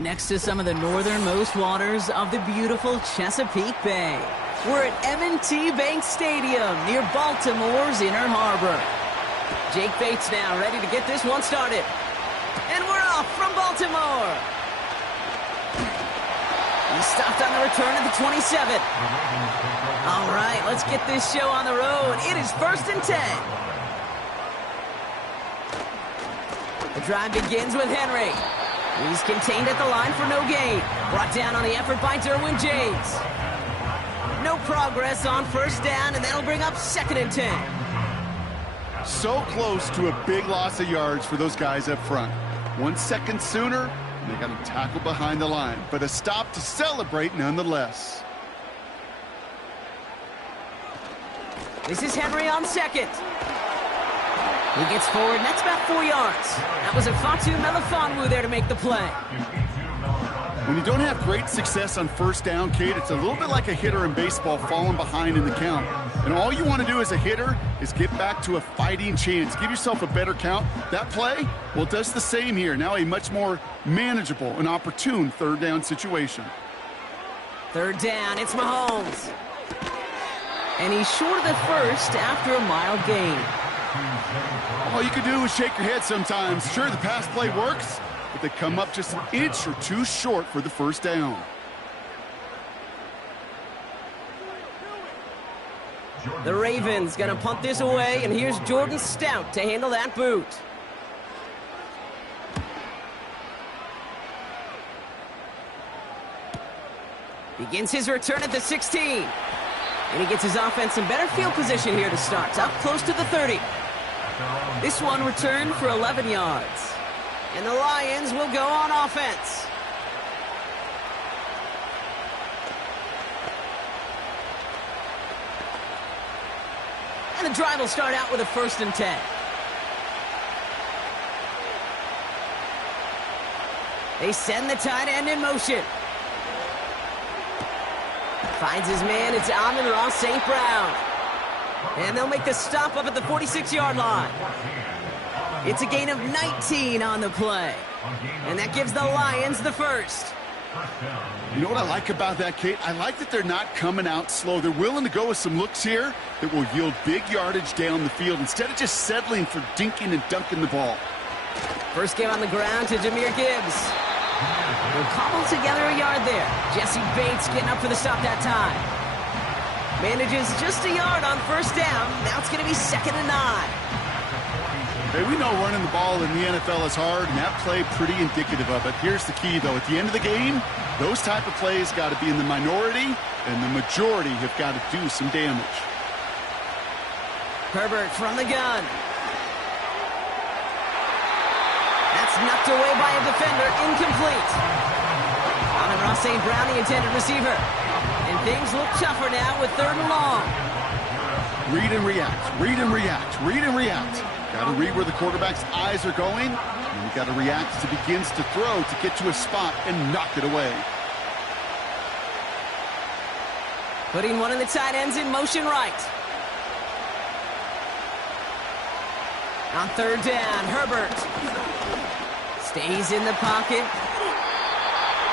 Next to some of the northernmost waters of the beautiful Chesapeake Bay, we're at M&T Bank Stadium near Baltimore's Inner Harbor. Jake Bates now ready to get this one started. And we're off from Baltimore. He stopped on the return at the 27. All right, let's get this show on the road. It is 1st and 10. The drive begins with Henry. He's contained at the line for no gain. Brought down on the effort by Derwin James. No progress on 1st down, and that'll bring up 2nd and 10. So close to a big loss of yards for those guys up front. 1 second sooner, and they got to tackle behind the line. But a stop to celebrate nonetheless. This is Henry on 2nd. He gets forward, and that's about 4 yards. That was a Fatu Melifonwu there to make the play. When you don't have great success on 1st down, Kate, it's a little bit like a hitter in baseball falling behind in the count. And all you want to do as a hitter is get back to a fighting chance. Give yourself a better count. That play, well, does the same here. Now a much more manageable and opportune 3rd down situation. 3rd down, it's Mahomes. And he's short of the 1st after a mild gain. All you can do is shake your head sometimes. Sure, the pass play works, but they come up just an inch or two short for the 1st down. The Ravens gonna punt this away, and here's Jordan Stout to handle that boot. Begins his return at the 16. And he gets his offense in better field position here to start. Up close to the 30. This one returned for 11 yards. And the Lions will go on offense. And the drive will start out with a 1st and 10. They send the tight end in motion. Finds his man, it's Amon-Ra St. Brown. And they'll make the stop up at the 46-yard line. It's a gain of 19 on the play. And that gives the Lions the 1st. You know what I like about that, Kate? I like that they're not coming out slow. They're willing to go with some looks here that will yield big yardage down the field instead of just settling for dinking and dunking the ball. First game on the ground to Jahmyr Gibbs. He'll cobble together a yard there. Jesse Bates getting up for the stop that time. Manages just a yard on 1st down. Now it's going to be 2nd and 9. Hey, we know running the ball in the NFL is hard, and that play pretty indicative of it. Here's the key, though. At the end of the game, those type of plays got to be in the minority, and the majority have got to do some damage. Herbert from the gun. That's knocked away by a defender, incomplete. Amon-Ra St. Brown, the intended receiver. And things look tougher now with 3rd and long. Read and react, read and react, read and react. Got to read where the quarterback's eyes are going, and you got to react as he begins to throw to get to a spot and knock it away. Putting one of the tight ends in motion right. On 3rd down, Herbert stays in the pocket.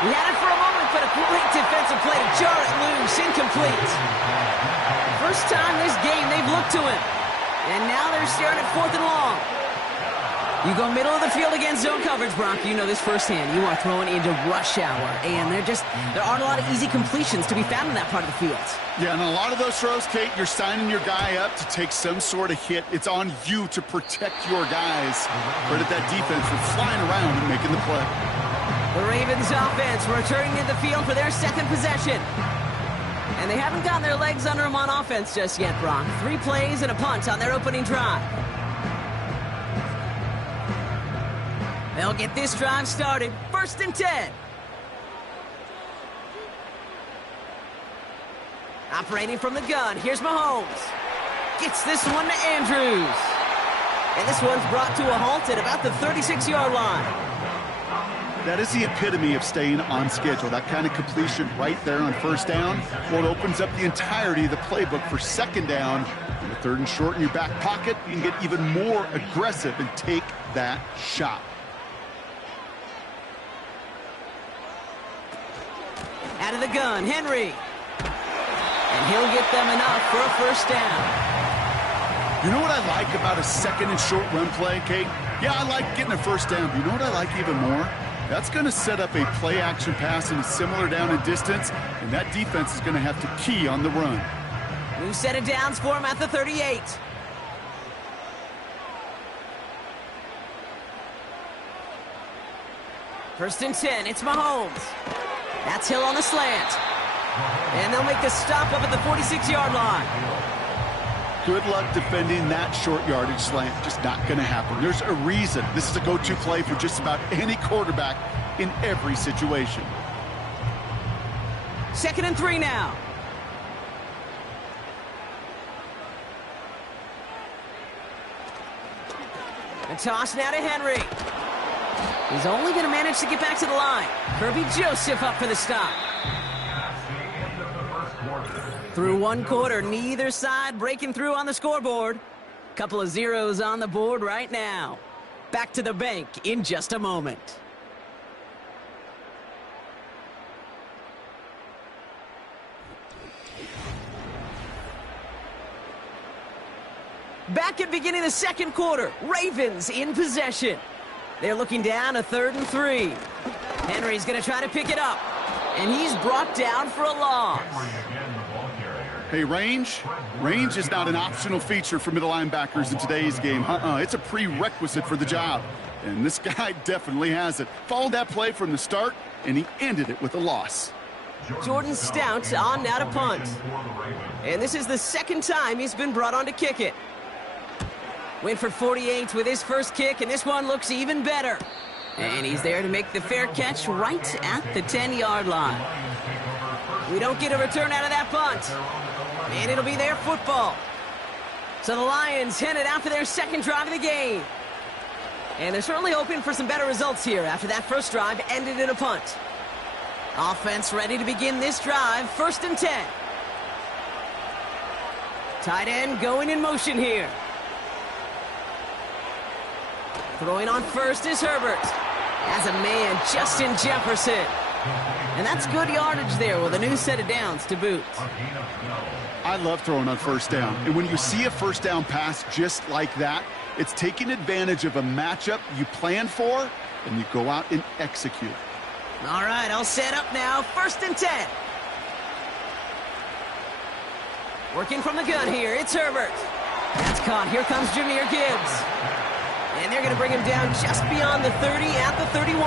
He had it for a moment, but a great defensive play to jar it loose, incomplete. First time this game they've looked to him. And now they're staring at 4th and long. You go middle of the field against zone coverage, Brock. You know this firsthand. You are throwing into rush hour, and there aren't a lot of easy completions to be found in that part of the field. Yeah, and a lot of those throws, Kate, you're signing your guy up to take some sort of hit. It's on you to protect your guys. Credit that defense for flying around and making the play. The Ravens offense returning to the field for their second possession. And they haven't gotten their legs under them on offense just yet, Brock. 3 plays and a punt on their opening drive. They'll get this drive started. 1st and 10. Operating from the gun, here's Mahomes. Gets this one to Andrews. And this one's brought to a halt at about the 36-yard line. That is the epitome of staying on schedule. That kind of completion right there on 1st down. Well, it opens up the entirety of the playbook for 2nd down. And the 3rd and short in your back pocket, you can get even more aggressive and take that shot. Out of the gun, Henry. And he'll get them enough for a 1st down. You know what I like about a 2nd and short run play, Kate? Yeah, I like getting a 1st down. But you know what I like even more? That's going to set up a play-action pass in a similar down and distance, and that defense is going to have to key on the run. New set of downs for him at the 38. First and 10, it's Mahomes. That's Hill on the slant. And they'll make the stop up at the 46-yard line. Good luck defending that short yardage slant. Just not going to happen. There's a reason this is a go-to play for just about any quarterback in every situation. 2nd and 3 now. A toss now to Henry. He's only going to manage to get back to the line. Kirby Joseph up for the stop. Through 1 quarter, neither side breaking through on the scoreboard. Couple of zeros on the board right now. Back to the bank in just a moment. Back at beginning of the 2nd quarter, Ravens in possession. They're looking down a 3rd and 3. Henry's going to try to pick it up. And he's brought down for a loss. Hey, range is not an optional feature for middle linebackers in today's game. It's a prerequisite for the job. And this guy definitely has it. Followed that play from the start, and he ended it with a loss. Jordan Stout on now to punt. And this is the 2nd time he's been brought on to kick it. Went for 48 with his first kick, and this one looks even better. And he's there to make the fair catch right at the 10-yard line. We don't get a return out of that punt. And it'll be their football. So the Lions headed out for their 2nd drive of the game. And they're certainly hoping for some better results here after that first drive ended in a punt. Offense ready to begin this drive, 1st and 10. Tight end going in motion here. Throwing on first is Herbert. As a man, Justin Jefferson. And that's good yardage there with a new set of downs to boot. I love throwing on 1st down. And when you see a 1st down pass just like that, it's taking advantage of a matchup you plan for, and you go out and execute. All right, I'll set up now. 1st and 10. Working from the gun here, it's Herbert. That's caught. Here comes Jahmyr Gibbs. And they're going to bring him down just beyond the 30 at the 31.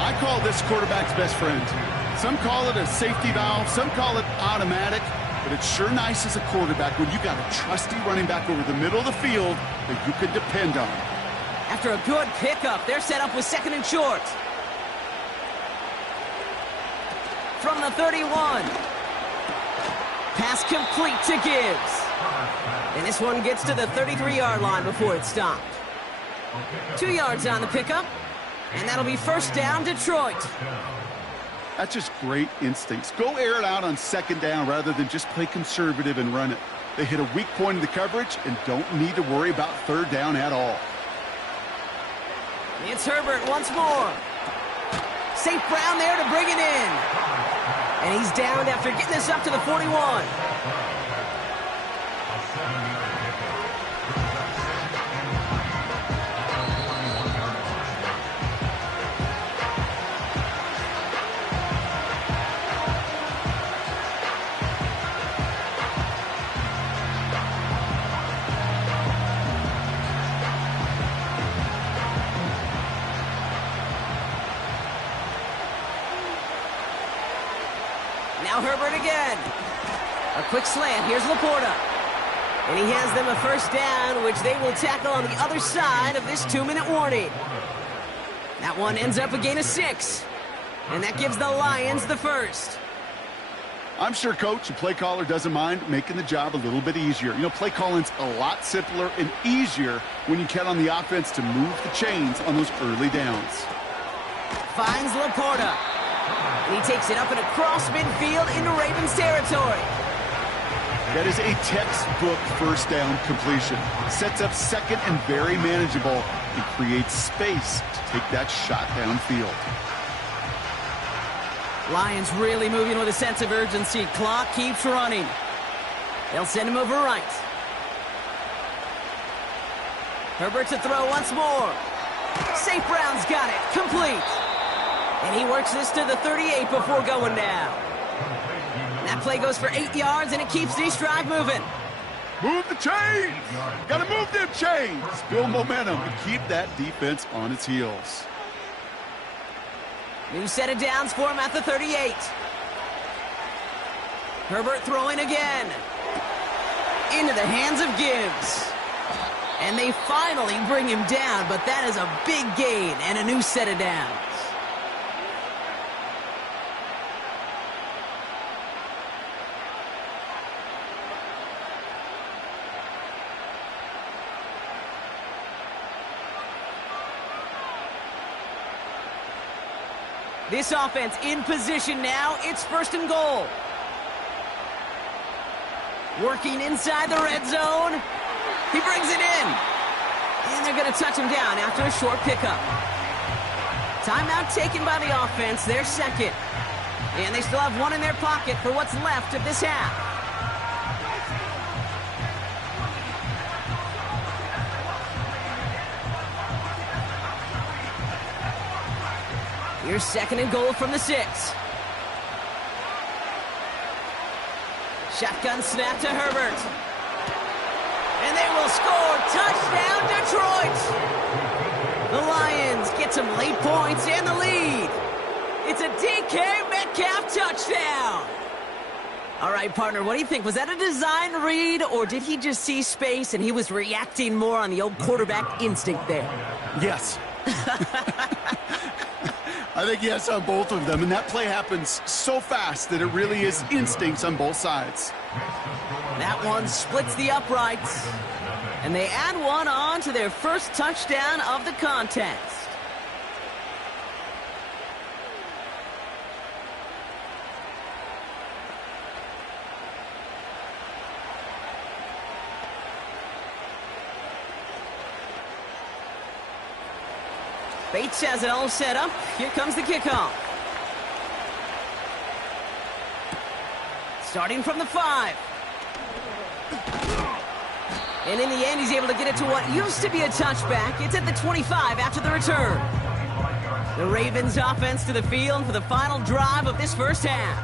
I call this quarterback's best friend. Some call it a safety valve, some call it automatic, but it's sure nice as a quarterback when you got a trusty running back over the middle of the field that you can depend on. After a good pickup, they're set up with 2nd and short. From the 31. Pass complete to Gibbs. And this one gets to the 33-yard line before it's stopped. 2 yards on the pickup. And that'll be 1st down, Detroit. That's just great instincts. Go air it out on 2nd down rather than just play conservative and run it. They hit a weak point in the coverage and don't need to worry about 3rd down at all. It's Herbert once more. St. Brown there to bring it in. And he's down after getting this up to the 41. Herbert again. A quick slant. Here's Laporta. And he has them a first down, which they will tackle on the other side of this 2-minute warning. That one ends up a gain of 6. And that gives the Lions the first. I'm sure, Coach, the play caller doesn't mind making the job a little bit easier. You know, play calling's a lot simpler and easier when you count on the offense to move the chains on those early downs. Finds Laporta. And he takes it up and across midfield into Ravens territory. That is a textbook first down completion. Sets up second and very manageable and creates space to take that shot downfield. Lions really moving with a sense of urgency. Clock keeps running. They'll send him over right. Herbert to throw once more. St. Brown's got it. Complete. And he works this to the 38 before going down. That play goes for 8 yards, and it keeps this drive moving. Move the chains! Gotta move them chains! Build momentum and keep that defense on its heels. New set of downs for him at the 38. Herbert throwing again. Into the hands of Gibbs. And they finally bring him down, but that is a big gain and a new set of downs. This offense in position now. It's first and goal. Working inside the red zone. He brings it in. And they're going to touch him down after a short pickup. Timeout taken by the offense. Their second. And they still have one in their pocket for what's left of this half. Here's second and goal from the 6. Shotgun snap to Herbert. And they will score. Touchdown, Detroit. The Lions get some late points and the lead. It's a DK Metcalf touchdown. All right, partner, what do you think? Was that a design read, or did he just see space and he was reacting more on the old quarterback instinct there? Yes. I think yes on both of them, and that play happens so fast that it really is instincts on both sides. That one splits the uprights, and they add one on to their first touchdown of the contest. Bates has it all set up. Here comes the kickoff. Starting from the 5. And in the end, he's able to get it to what used to be a touchback. It's at the 25 after the return. The Ravens offense to the field for the final drive of this first half.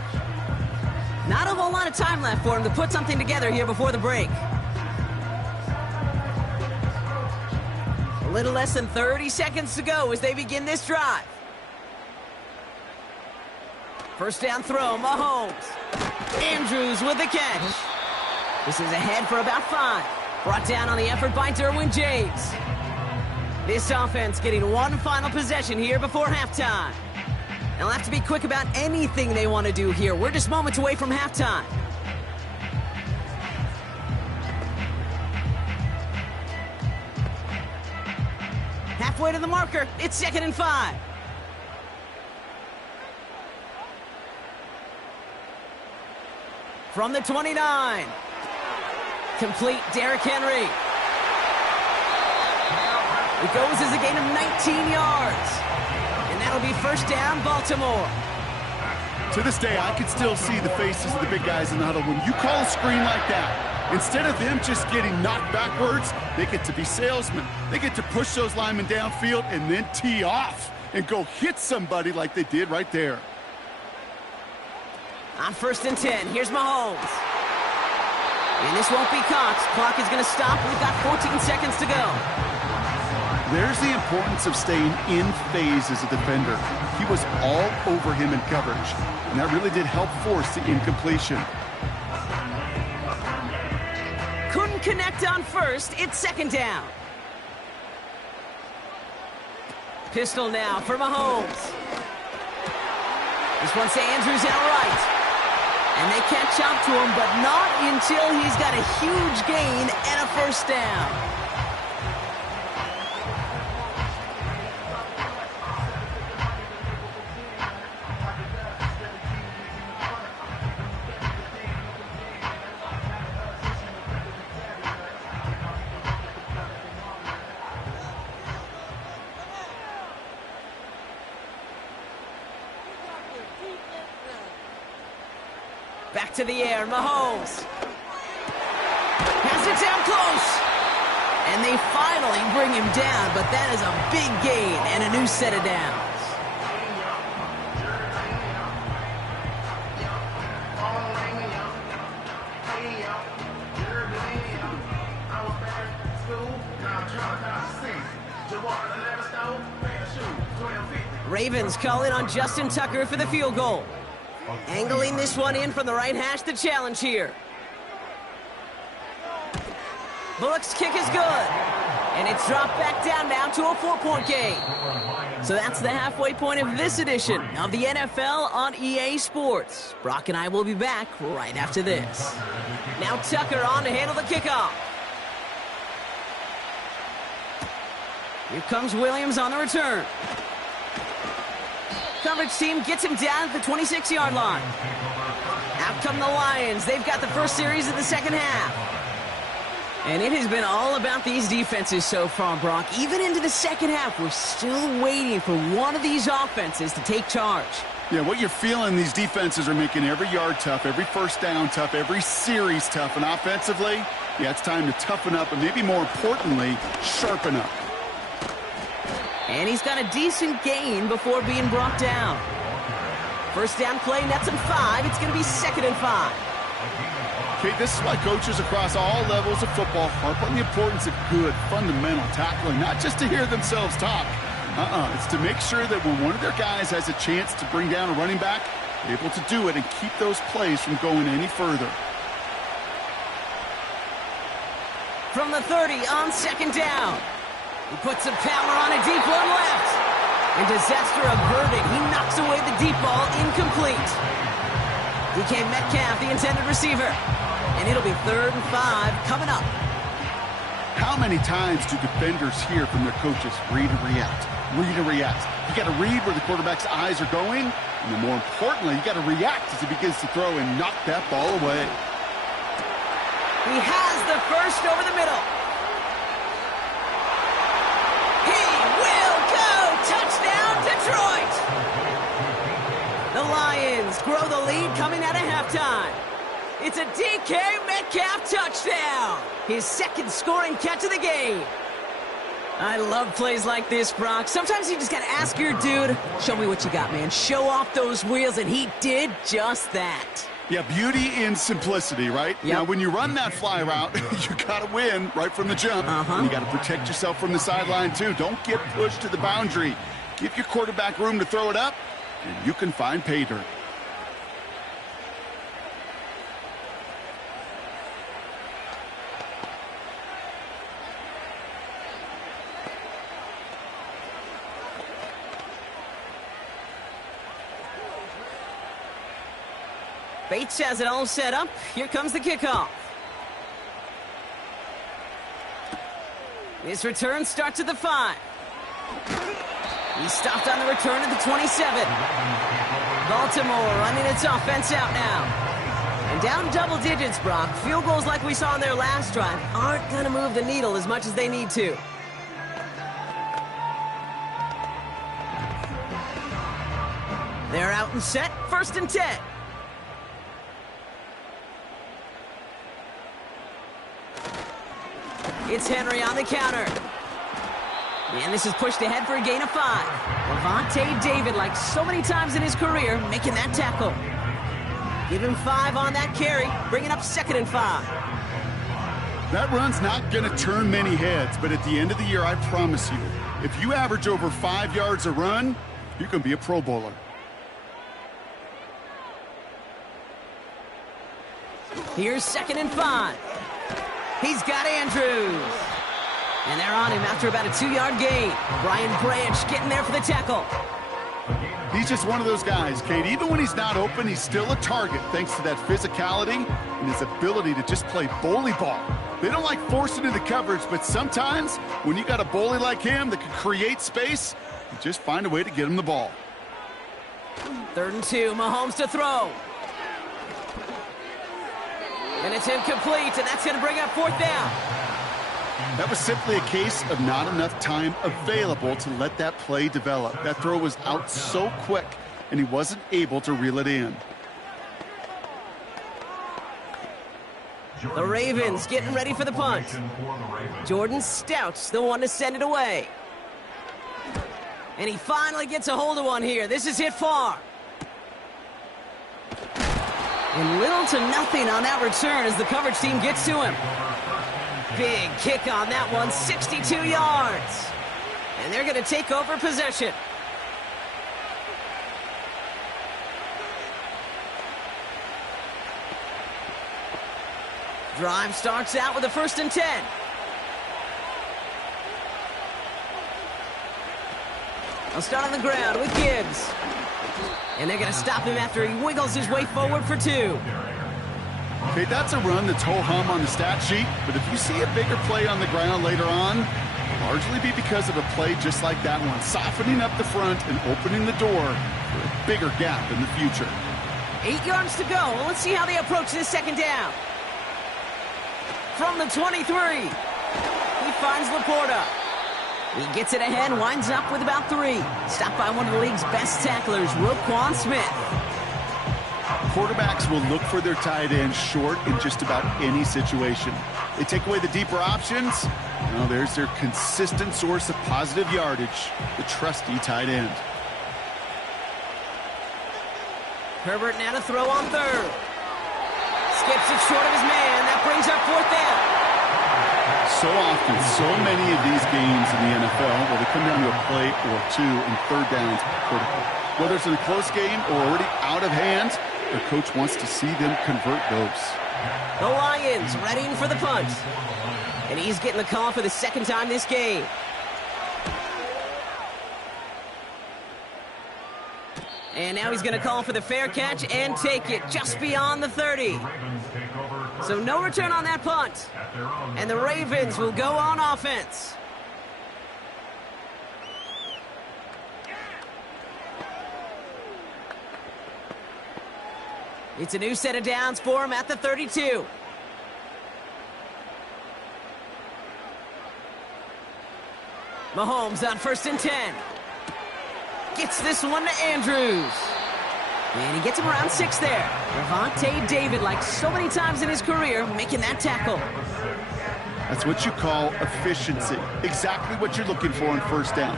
Not a whole lot of time left for him to put something together here before the break. A little less than 30 seconds to go as they begin this drive. First down throw, Mahomes. Andrews with the catch. This is ahead for about 5. Brought down on the effort by Derwin James. This offense getting one final possession here before halftime. They'll have to be quick about anything they want to do here. We're just moments away from halftime. Halfway to the marker. It's 2nd and 5. From the 29. Complete Derrick Henry. It goes as a gain of 19 yards. And that'll be first down, Baltimore. To this day, I can still see the faces of the big guys in the huddle. When you call a screen like that, instead of them just getting knocked backwards, they get to be salesmen. They get to push those linemen downfield and then tee off and go hit somebody like they did right there. On 1st and 10, here's Mahomes. And this won't be caught. Clock is going to stop. We've got 14 seconds to go. There's the importance of staying in phase as a defender. He was all over him in coverage, and that really did help force the incompletion. Couldn't connect on first. It's second down. Pistol now for Mahomes. This one's to Andrews out right. And they catch up to him, but not until he's got a huge gain and a first down. Back to the air, Mahomes. Has it down close. And they finally bring him down, but that is a big gain and a new set of downs. Ravens calling on Justin Tucker for the field goal. Angling this one in from the right hash, the challenge here. Bullock's kick is good. And it's dropped back down now to a 4-point game. So that's the halfway point of this edition of the NFL on EA Sports. Brock and I will be back right after this. Now Tucker on to handle the kickoff. Here comes Williams on the return. Coverage team gets him down at the 26-yard line. Out come the Lions. They've got the first series of the second half. And it has been all about these defenses so far, Brock. Even into the second half, we're still waiting for one of these offenses to take charge. Yeah, what you're feeling, these defenses are making every yard tough, every first down tough, every series tough. And offensively, yeah, it's time to toughen up and maybe more importantly, sharpen up. And he's got a decent gain before being brought down. First down play, nets him 5. It's going to be 2nd and 5. Okay, this is why coaches across all levels of football harp on the importance of good, fundamental tackling, not just to hear themselves talk. It's to make sure that when one of their guys has a chance to bring down a running back, they're able to do it and keep those plays from going any further. From the 30 on 2nd down. He puts some power on a deep one left. And disaster averted. He knocks away the deep ball, incomplete. DK Metcalf, the intended receiver. And it'll be 3rd and 5 coming up. How many times do defenders hear from their coaches, read and react, read and react? You got to read where the quarterback's eyes are going. And then more importantly, you got to react as he begins to throw and knock that ball away. He has the first over the middle. Touchdown, Detroit! The Lions grow the lead coming out of halftime. It's a DK Metcalf touchdown. His 2nd scoring catch of the game. I love plays like this, Brock. Sometimes you just got to ask your dude, show me what you got, man. Show off those wheels, and he did just that. Yeah, beauty in simplicity, right? Yep. Now, when you run that fly route, you got to win right from the jump. And you got to protect yourself from the sideline, too. Don't get pushed to the boundary. Give your quarterback room to throw it up, and you can find pay dirt. Bates has it all set up. Here comes the kickoff. This return starts at the 5. He's stopped on the return at the 27. Baltimore running its offense out now. And down double digits, Brock. Field goals like we saw in their last drive aren't going to move the needle as much as they need to. They're out and set. 1st and 10. It's Henry on the counter. And this is pushed ahead for a gain of 5. Lavonte David, like so many times in his career, making that tackle. Give him 5 on that carry, bringing up 2nd and 5. That run's not going to turn many heads, but at the end of the year, I promise you, if you average over 5 yards a run, you can be a Pro Bowler. Here's 2nd and 5. He's got Andrews. And they're on him after about a 2-yard gain. Brian Branch getting there for the tackle. He's just one of those guys, Kate. Even when he's not open, he's still a target thanks to that physicality and his ability to just play bully ball. They don't like forcing into coverage, but sometimes when you got a bully like him that can create space, you just find a way to get him the ball. 3rd and 2, Mahomes to throw. And it's incomplete, and that's going to bring up 4th down. That was simply a case of not enough time available to let that play develop. That throw was out so quick, and he wasn't able to reel it in. The Ravens getting ready for the punt. Jordan Stout's the one to send it away. And he finally gets a hold of one here. This is hit far. And little to nothing on that return as the coverage team gets to him. Big kick on that one, 62 yards. And they're going to take over possession. Drive starts out with a 1st and 10. They'll start on the ground with Gibbs. And they're going to stop him after he wiggles his way forward for 2. Okay, that's a run that's ho-hum on the stat sheet, but if you see a bigger play on the ground later on, it'll largely be because of a play just like that one, softening up the front and opening the door for a bigger gap in the future. 8 yards to go. Well, let's see how they approach this 2nd down. From the 23, he finds Laporta. He gets it ahead, winds up with about 3. Stopped by one of the league's best tacklers, Roquan Smith. Quarterbacks will look for their tight end short in just about any situation. They take away the deeper options. Well, there's their consistent source of positive yardage, the trusty tight end. Herbert now to throw on 3rd. Skips it short of his man. That brings up 4th down. So often, so many of these games in the NFL, where they come down to a play or 2 and 3rd downs critical. Whether it's in a close game or already out of hand, their coach wants to see them convert those. The Lions readying for the punt. And he's getting the call for the 2nd time this game. And now he's going to call for the fair catch and take it just beyond the 30. So no return on that punt. And the Ravens will go on offense. It's a new set of downs for him at the 32. Mahomes on 1st and 10. Gets this one to Andrews. And he gets him around 6 there. Lavonte David, like so many times in his career, making that tackle. That's what you call efficiency. Exactly what you're looking for on 1st down.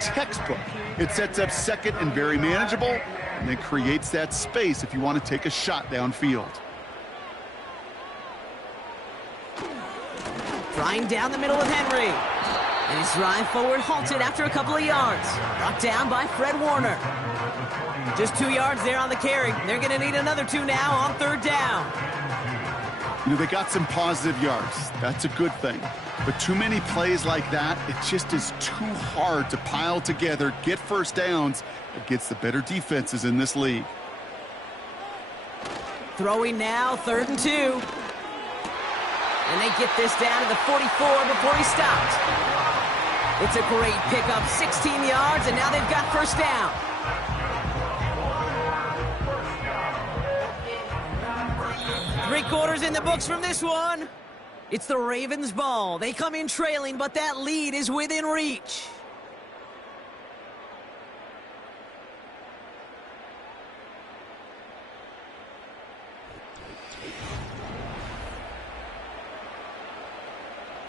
Textbook. It sets up 2nd and very manageable, and then creates that space if you want to take a shot downfield. Flying down the middle with Henry. And his drive forward halted after a couple of yards. Brought down by Fred Warner. Just 2 yards there on the carry. They're going to need another 2 now on 3rd down. You know, they got some positive yards. That's a good thing. But too many plays like that, it just is too hard to pile together, get 1st downs against the better defenses in this league. Throwing now, 3rd and 2. And they get this down to the 44 before he stopped. It's a great pickup, 16 yards, and now they've got 1st down. Three-quarters in the books from this one. It's the Ravens' ball. They come in trailing, but that lead is within reach.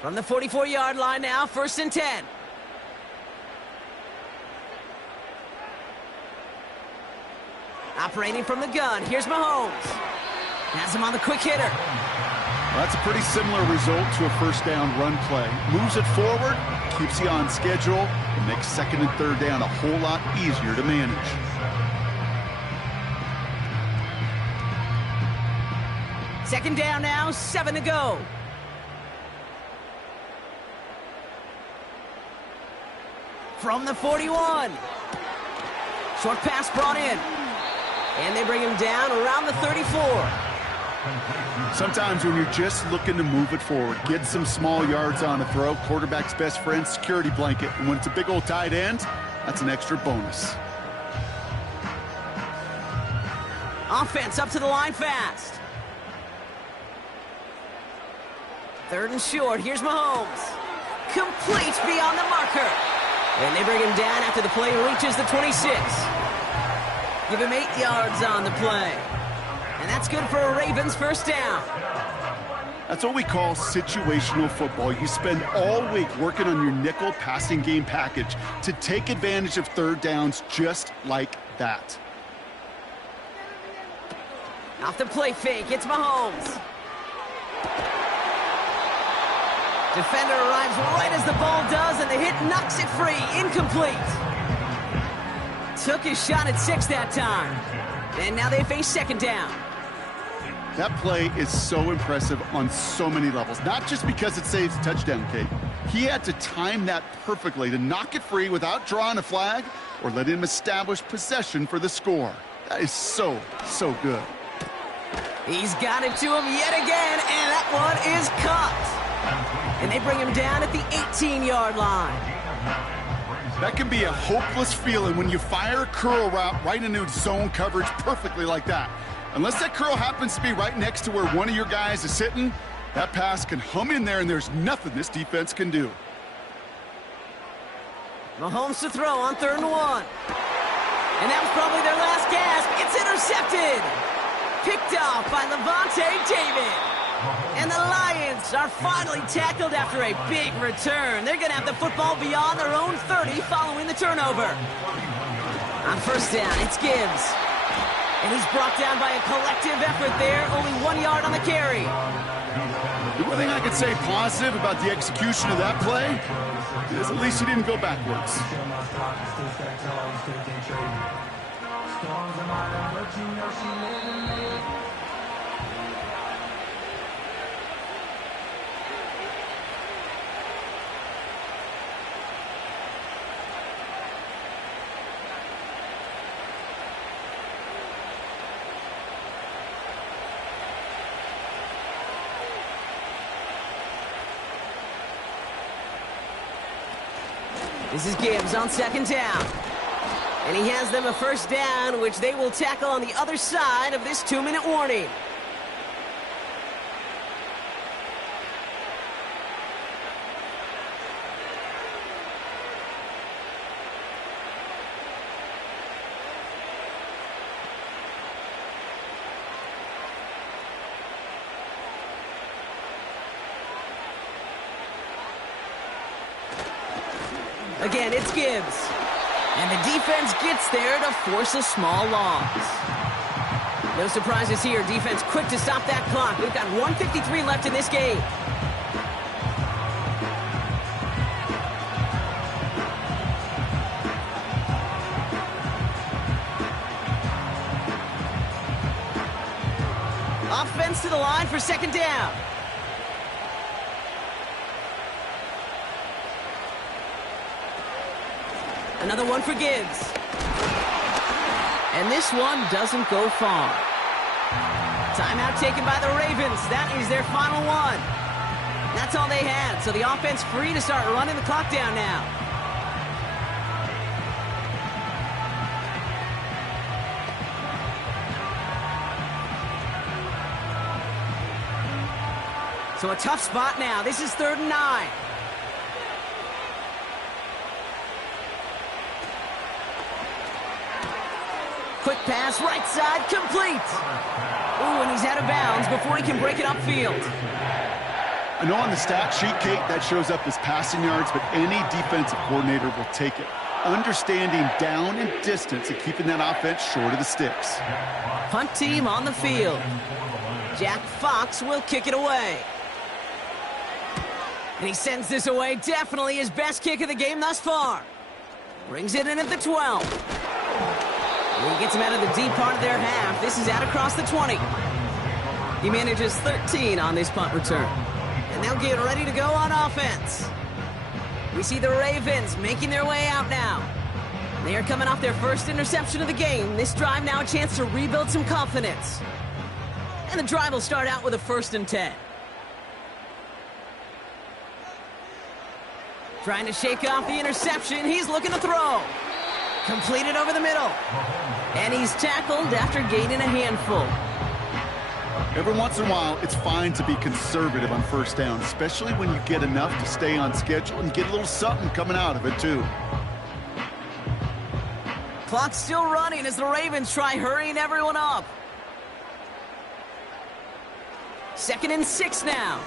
From the 44-yard line now, 1st and 10. Operating from the gun, here's Mahomes. Has him on the quick hitter. Well, that's a pretty similar result to a first down run play. Moves it forward, keeps you on schedule, and makes second and third down a whole lot easier to manage. Second down now, 7 to go. From the 41. Short pass brought in. And they bring him down around the 34. Sometimes when you're just looking to move it forward, get some small yards on a throw, quarterback's best friend, security blanket. And when it's a big old tight end, that's an extra bonus. Offense up to the line fast. Third and short, here's Mahomes. Complete beyond the marker. And they bring him down after the play reaches the 26. Give him 8 yards on the play. And that's good for a Ravens first down. That's what we call situational football. You spend all week working on your nickel passing game package to take advantage of third downs just like that. Off the play fake, it's Mahomes. Defender arrives right as the ball does, and the hit knocks it free. Incomplete. Took his shot at 6 that time. And now they face second down. That play is so impressive on so many levels. Not just because it saves a touchdown, Kate. He had to time that perfectly to knock it free without drawing a flag or let him establish possession for the score. That is so, so good. He's got it to him yet again, and that one is caught. And they bring him down at the 18-yard line. That can be a hopeless feeling when you fire a curl route right into zone coverage perfectly like that. Unless that curl happens to be right next to where one of your guys is sitting, that pass can hum in there and there's nothing this defense can do. Mahomes to throw on 3rd and 1. And that was probably their last gasp. It's intercepted. Picked off by Levante David. And the Lions are finally tackled after a big return. They're going to have the football beyond their own 30 following the turnover. On first down, it's Gibbs. And he's brought down by a collective effort there. Only 1 yard on the carry. The one thing I could say positive about the execution of that play is at least he didn't go backwards. This is Gibbs on second down. And he has them a first down, which they will tackle on the other side of this 2-minute warning. Again, it's Gibbs. And the defense gets there to force a small loss. No surprises here. Defense quick to stop that clock. We've got 1:53 left in this game. Offense to the line for second down. Another one for Gibbs. And this one doesn't go far. Timeout taken by the Ravens. That is their final one. That's all they had. So the offense free to start running the clock down now. So a tough spot now. This is 3rd and 9. Quick pass, right side, complete. Ooh, and he's out of bounds before he can break it upfield. I know on the stat sheet, Kate, that shows up as passing yards, but any defensive coordinator will take it. Understanding down and distance and keeping that offense short of the sticks. Punt team on the field. Jack Fox will kick it away. And he sends this away. Definitely his best kick of the game thus far. Brings it in at the 12. And he gets him out of the deep part of their half. This is out across the 20. He manages 13 on this punt return. And they'll get ready to go on offense. We see the Ravens making their way out now. They are coming off their first interception of the game. This drive now a chance to rebuild some confidence. And the drive will start out with a 1st and 10. Trying to shake off the interception. He's looking to throw. Completed over the middle. And he's tackled after gaining a handful. Every once in a while, it's fine to be conservative on 1st down, especially when you get enough to stay on schedule and get a little something coming out of it, too. Clock's still running as the Ravens try hurrying everyone up. 2nd and 6 now.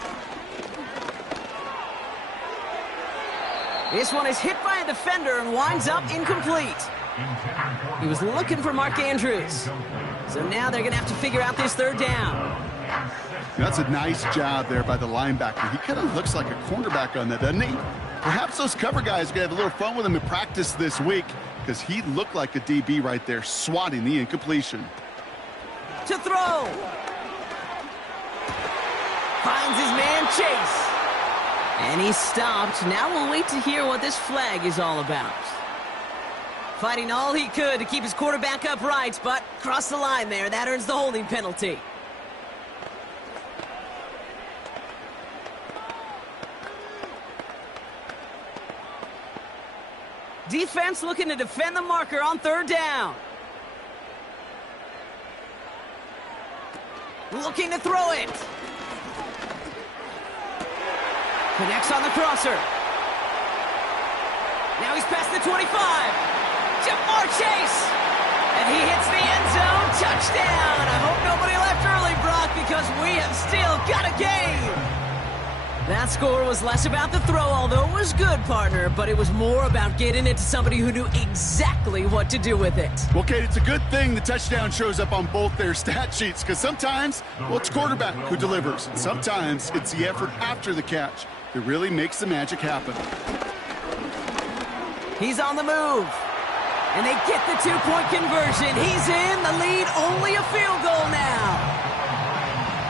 This one is hit by a defender and winds up incomplete. He was looking for Mark Andrews. So now they're going to have to figure out this 3rd down. That's a nice job there by the linebacker. He kind of looks like a cornerback on that, doesn't he? Perhaps those cover guys are going to have a little fun with him in practice this week because he looked like a DB right there, swatting the incompletion. To throw. Finds his man Chase. And he's stopped. Now we'll wait to hear what this flag is all about. Fighting all he could to keep his quarterback upright, but crossed the line there. That earns the holding penalty. Defense looking to defend the marker on 3rd down. Looking to throw it. Connects on the crosser. Now he's past the 25. Jamar Chase. And he hits the end zone. Touchdown. I hope nobody left early, Brock, because we have still got a game. That score was less about the throw, although it was good, partner, but it was more about getting it to somebody who knew exactly what to do with it. Well, Kate, it's a good thing the touchdown shows up on both their stat sheets, because sometimes, well, it's quarterback who delivers. Sometimes it's the effort after the catch that really makes the magic happen. He's on the move. And they get the 2-point conversion. He's in the lead, only a field goal now.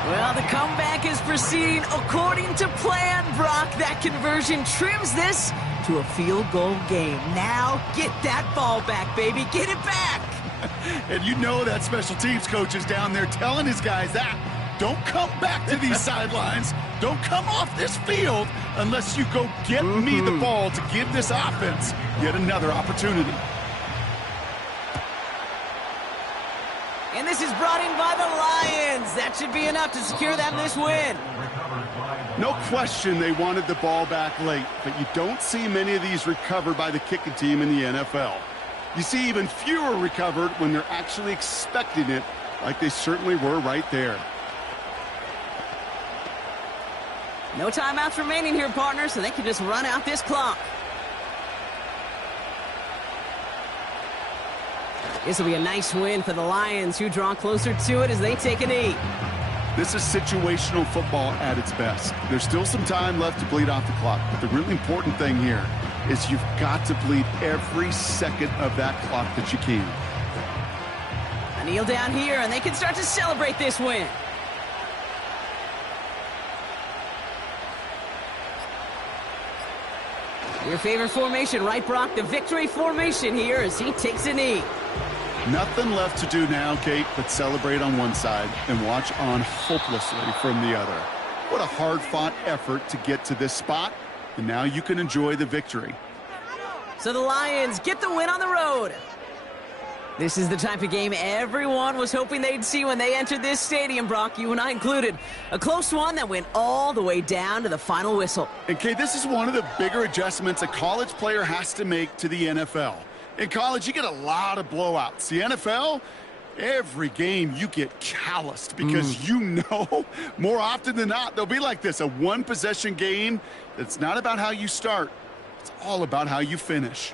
Well, the comeback is proceeding according to plan, Brock. That conversion trims this to a field goal game. Now get that ball back, baby. Get it back. And you know that special teams coach is down there telling his guys that. Don't come back to these sidelines. Don't come off this field unless you go get me the ball to give this offense yet another opportunity. And this is brought in by the Lions. That should be enough to secure them this win. No question they wanted the ball back late, but you don't see many of these recovered by the kicking team in the NFL. You see even fewer recovered when they're actually expecting it, like they certainly were right there. No timeouts remaining here, partner, so they can just run out this clock. This will be a nice win for the Lions, who draw closer to it as they take a knee. This is situational football at its best. There's still some time left to bleed off the clock, but the really important thing here is you've got to bleed every second of that clock that you can. A kneel down here, and they can start to celebrate this win. Your favorite formation, right, Brock? The victory formation here as he takes a knee. Nothing left to do now, Kate, but celebrate on one side and watch on hopelessly from the other. What a hard-fought effort to get to this spot, and now you can enjoy the victory. So the Lions get the win on the road. This is the type of game everyone was hoping they'd see when they entered this stadium, Brock, you and I included. A close one that went all the way down to the final whistle. And, Kate, this is one of the bigger adjustments a college player has to make to the NFL. In college, you get a lot of blowouts. The NFL, every game you get calloused because you know more often than not they'll be like this, a one-possession game that's not about how you start. It's all about how you finish.